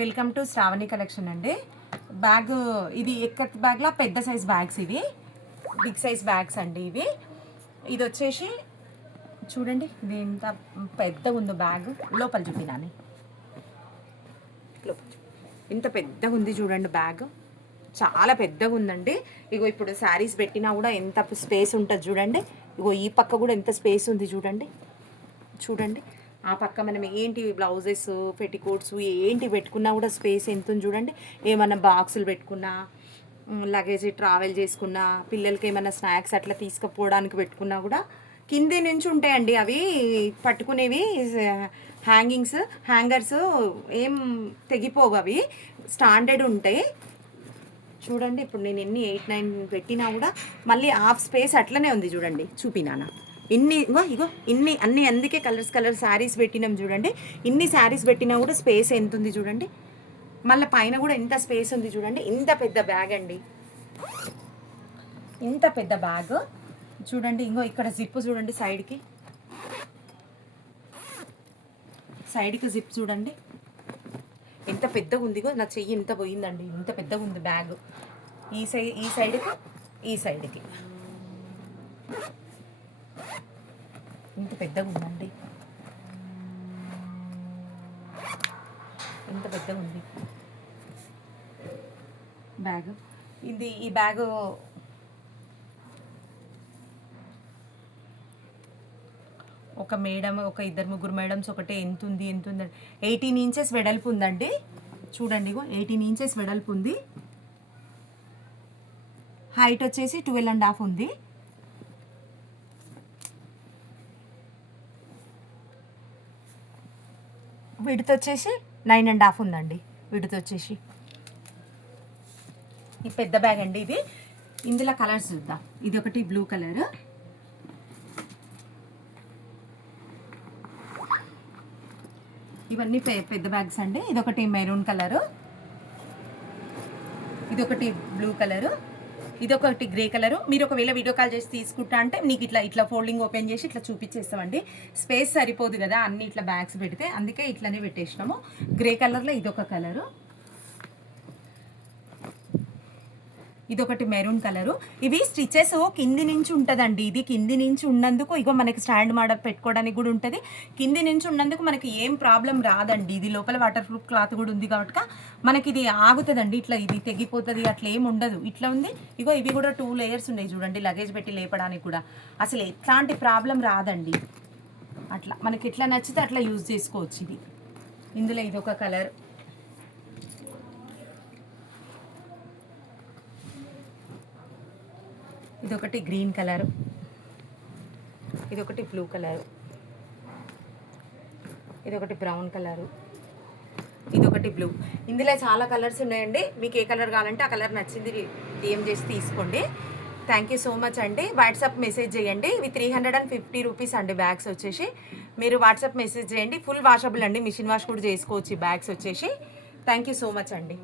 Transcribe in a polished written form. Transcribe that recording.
Welcome to Shravani collection అండి. Bag ఇది ఎక్కత్ బ్యాగ్లో పెద్ద సైజ్ బ్యాగ్స్, ఇవి బిగ్ సైజ్ బ్యాగ్స్ అండి. ఇది వచ్చేసి చూడండి, ఇది ఎంత పెద్దగా ఉందో బ్యాగ్. లోపల చూపినాను, ఇంత పెద్దగా ఉంది చూడండి బ్యాగ్, చాలా పెద్దగా ఉందండి. ఇగో ఇప్పుడు శారీస్ పెట్టినా కూడా ఎంత స్పేస్ ఉంటుంది చూడండి. ఇగో ఈ పక్క కూడా ఎంత స్పేస్ ఉంది చూడండి. చూడండి ఆ పక్క మనం ఏంటి బ్లౌజెస్, పెట్టికోట్స్ ఏంటి పెట్టుకున్నా కూడా స్పేస్ ఎంత ఉంది చూడండి. ఏమన్నా బాక్సులు పెట్టుకున్నా, లగేజ్ ట్రావెల్ చేసుకున్నా, పిల్లలకి ఏమైనా స్నాక్స్ అట్లా తీసుకుపోవడానికి పెట్టుకున్నా కూడా కింది నుంచి ఉంటాయండి అవి పట్టుకునేవి. హ్యాంగర్స్ ఏం తెగిపోవు, అవి స్టాండర్డ్ ఉంటాయి చూడండి. ఇప్పుడు నేను ఎన్ని 8-9 పెట్టినా కూడా మళ్ళీ హాఫ్ స్పేస్ అట్లనే ఉంది చూడండి. చూపినానా ఇన్ని అన్ని, అందుకే కలర్ శారీస్ పెట్టినాం చూడండి. ఇన్ని శారీస్ పెట్టినా కూడా స్పేస్ ఎంత ఉంది చూడండి. మళ్ళీ పైన కూడా ఎంత స్పేస్ ఉంది చూడండి. ఇంత పెద్ద బ్యాగ్ అండి, ఇంత పెద్ద బ్యాగ్ చూడండి. ఇక్కడ జిప్ చూడండి, సైడ్కి జిప్ చూడండి ఎంత పెద్దగా ఉంది. నా చెయ్యి ఇంత పోయిందండి, ఇంత పెద్దగా ఉంది బ్యాగ్. ఈ సైడ్కి ఇంత పెద్దగా ఉందండి, ఇంత పెద్దగా ఉంది బ్యాగ్. ఈ బ్యాగ్ ఒక ఇద్దరు ముగ్గురు మేడమ్స్ ఒకటే ఎంత ఉంది 18 ఇంచెస్ వెడల్పు ఉందండి చూడండి. 18 ఇంచెస్ వెడల్పు ఉంది. హైట్ వచ్చేసి 12.5 ఉంది. విడత్ వచ్చేసి 9.5 ఉందండి. విడత్ వచ్చేసి ఈ పెద్ద బ్యాగ్ అండి ఇది. ఇందులో కలర్స్ చూద్దాం. ఇది ఒకటి బ్లూ కలర్, ఇవన్నీ పెద్ద బ్యాగ్స్ అండి. ఇదొకటి మెరూన్ కలరు, ఇదొకటి బ్లూ కలరు, ఇదొకటి గ్రే కలరు. మీరు ఒకవేళ వీడియో కాల్ చేసి తీసుకుంటా అంటే నీకు ఇట్లా ఫోల్డింగ్ ఓపెన్ చేసి ఇట్లా చూపించేస్తామండి. స్పేస్ సరిపోదు కదా అన్ని ఇట్లా బ్యాగ్స్ పెడితే, అందుకే ఇట్లనే పెట్టేసినాము. గ్రే కలర్లో ఇదొక కలరు, ఇదొకటి మెరూన్ కలరు. ఇవి స్టిచెస్ కింది నుంచి ఉంటుందండి. ఇది కింది నుంచి ఉన్నందుకు మనకి స్టాండ్ పెట్టుకోవడానికి కూడా ఉంటుంది. కింది నుంచి ఉన్నందుకు మనకి ఏం ప్రాబ్లం రాదండి. ఇది లోపల వాటర్ ప్రూఫ్ క్లాత్ కూడా ఉంది కాబట్టి మనకి ఇది ఆగుతుందండి. ఇట్లా ఇది తెగిపోతుంది అట్లా ఏమి ఉండదు. ఇట్లా ఉంది. ఇవి కూడా 2 లేయర్స్ ఉన్నాయి చూడండి, లగేజ్ పెట్టి లేపడానికి కూడా అసలు ఎట్లాంటి ప్రాబ్లం రాదండి. అట్లా మనకి ఎట్లా నచ్చితే అట్లా యూజ్ చేసుకోవచ్చు. ఇందులో ఇదొక కలర్, ఇదొకటి గ్రీన్ కలర్, ఇదొకటి బ్లూ కలర్, ఇదొకటి బ్రౌన్ కలరు, ఇదొకటి బ్లూ. ఇందులో చాలా కలర్స్ ఉన్నాయండి. మీకు ఏ కలర్ కావాలంటే ఆ కలర్ నచ్చింది డిఎం చేసి తీసుకోండి. థ్యాంక్ యూ సో మచ్ అండి. వాట్సాప్ మెసేజ్ చేయండి. ఇవి 350 రూపీస్ అండి బ్యాగ్స్ వచ్చేసి. మీరు వాట్సాప్ మెసేజ్ చేయండి. ఫుల్ వాషబుల్ అండి, మిషన్ వాష్ కూడా చేసుకోవచ్చు ఈ బ్యాగ్స్ వచ్చేసి. థ్యాంక్ యూ సో మచ్ అండి.